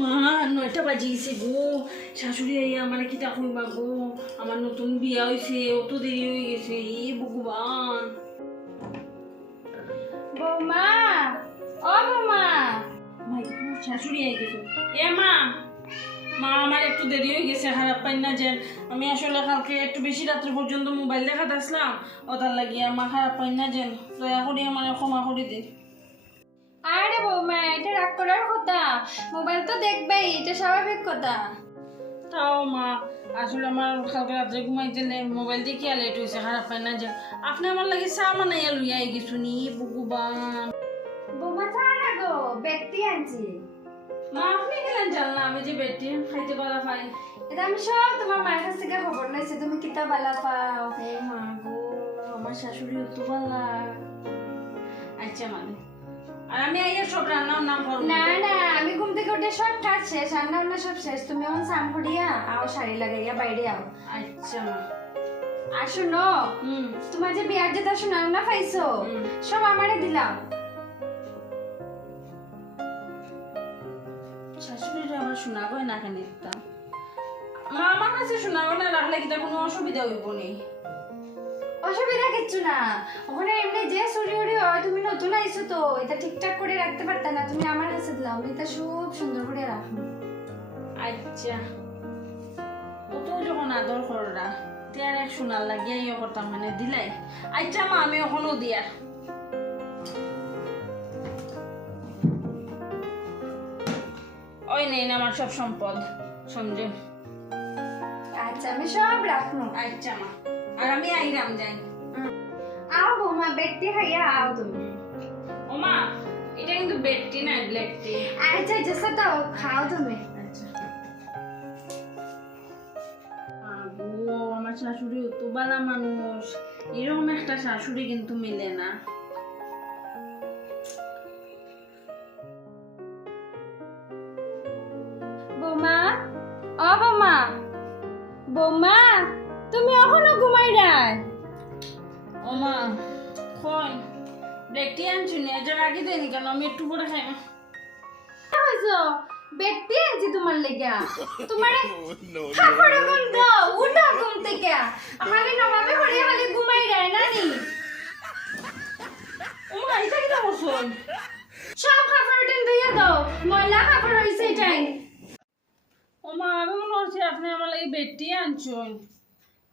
মা নয়টা বাজি গেছে গো। শাশুড়ি আমার গো। আমার নতুন বিয়া হইছে অত দেরি হয়ে গেছে ই ভগবান। বৌমা ও বৌমা। শাশুড়ি আই গেছে। এ মা মা আমার একটু দেরি হয়ে গেছে খারাপ পাই না যে আমি আসলে কালকে একটু বেশি রাত্রে পর্যন্ত মোবাইল দেখাতে আসলাম। ওটার লাগিয়ে মা খারাপ পাই না যে দয়া করি আমার ক্ষমা করে দিন। আরে বৌমা এটা রাগ করার কথা। মোবাইল তো দেখবেই এটা স্বাভাবিক কথা। তাও মা আসলে আমার কালকে রাত্রে ঘুমাইতে মোবাইল দেখে লেট হয়েছে খারাপ পাই না যে। আপনি আমার লাগে চা বানাইয়া লইয়া গেছো নি ভগবান। বৌমা চা গো ব্যক্তি আনছি। মা আপনি গেলেন জানলা আমি যে বেটি খাইতে পারা পাই। এটা আমি সব তোমার মায়ের কাছ থেকে খবর লইছি তুমি কিতা বালা পাও? ও মা গো আমার শাশুড়ি তো পাল্লা আচ্ছা মানে আর আমি আইয়া সব রান্না নাম করব না না আমি ঘুম থেকে উঠে সব কাজ শেষ রান্না বান্না সব শেষ। তুমি এখন স্নান করিয়া আও শাড়ি লাগাইয়া বাইরে আও। আচ্ছা। মা আর শুনো তোমার যে বিয়ার যেটা শোনার না পাইছো? সব আমারে দিলাম। শাশুড়িটা আমার শোনা গয় না কেন দিতাম মা আমার কাছে শোনা না রাখলে কি কোনো অসুবিধা হইব নি? অসুবিধা কিচ্ছু না। ওখানে এমনি যে উড়ি হয় তুমি নতুন আইছো তো এটা ঠিকঠাক করে রাখতে পারতা না তুমি আমার কাছে দিলাম এটা খুব সুন্দর করে রাখব আচ্ছা। কত যখন আদর কররাতিয়ার এক লাগিয়া ইয়ে করতাম মানে দিলাই। আচ্ছা মা আমি এখনও দিয়া। ওই নেই আমার সব সম্পদ সঞ্জয় আচ্ছা আমি সব রাখব। আচ্ছা মা। আর আমি আইরাম যাই আও বৌমা খাইয়া আও তুমি। ও মা এটা কিন্তু বেটটি না ব্ল্যাক টি। আচ্ছা আচ্ছা তো খাও তুমি। আচ্ছা। আমার শাশুড়ি তো বালা মানুষ। এরকম একটা শাশুড়ি কিন্তু মিলে না। বৌমা? ও বৌমা। বৌমা তুমি এখনও ঘুমাই দেখতে আনছি না এটা দেয়নি কেন আমি একটু পরে খাই হয়েছো বেডটি আনছি তোমার লেগা তোমার খাপড় ঘুম দাও উঠো ঘুম থেকে। খালি নবাবে করে খালি ঘুমাই রায় নানি ও এটা কি করছ সব খাপড় টেন ধুইয়া দাও ময়লা এটাই আমি মনে আপনি আমার লাগে বেডটি আনছেন।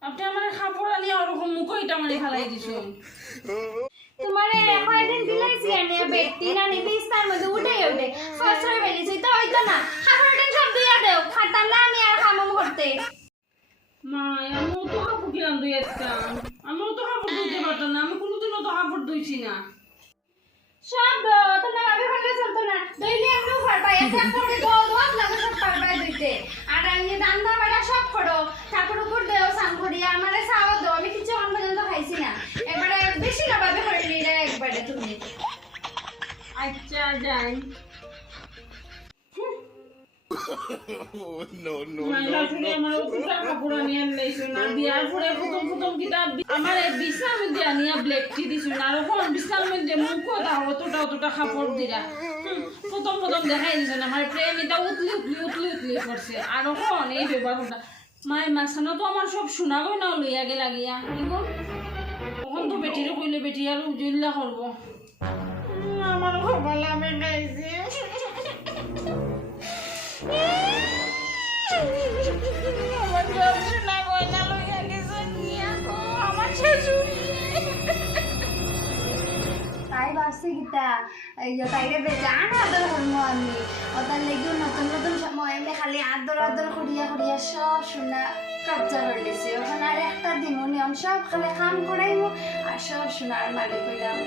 আপনি আমার আনিয়ে ওরকম মুখ এটা মারি ফেলাই দিছেন তোমারে কয়দিন দিলাইছি আমি বেডটি নানি বিস্তার মধ্যে উঠে তো হইতো না। খাতাম আমি আর খামম করতে মা আমিও তো আমিও তো কাপড় ধুইতে পারতাম না আমি কোনোদিনও তো কাপড় ধুইছি না। সব দাও তো ভাবে চলতো না। দইলে আমিও পারবা একটা করে লাগে সব পারবা দিতে আর আমি রান্না বাড়া সব করো ঠাকুর উপর দেও সান করিয়া আমারে চাও দাও আমি কিছু অন পর্যন্ত খাইছি না। এবারে বেশি না ভাবে করে নিলে একবারে তুমি আচ্ছা যাই। এই বিছার মধ্যে আনিয়া ব্ল্যাক টি দিছো আর এখন বিছার মধ্যে মুখ কথা অতটা অতটা কাপড় দিরা। প্রথম প্রথম দেখাই দিছো না আমার প্রেম এটা উতলি উতলি উতলি উতলি করছে। আর এখন এই ব্যবহারটা মাই মাছানো তো আমার সব শোনা গই না লইয়া গে লাগিয়া কি গো? তখন তো বেটিরে কইলে বেটি আর উজুল্লা করব। আমার খবর আমি গাইছি আমার শোনা গয়না লইয়া গেছে নিয়া গো আমার আমি ওটার লেগেও নতুন নতুন সময় এমনি খালি আদর আদর করিয়া করিয়া সব শোনা কবজা করে ওখানে আর একটা দিন উনি সব খালি কাম করাইমু আর সব শোনার মালিক হইলাম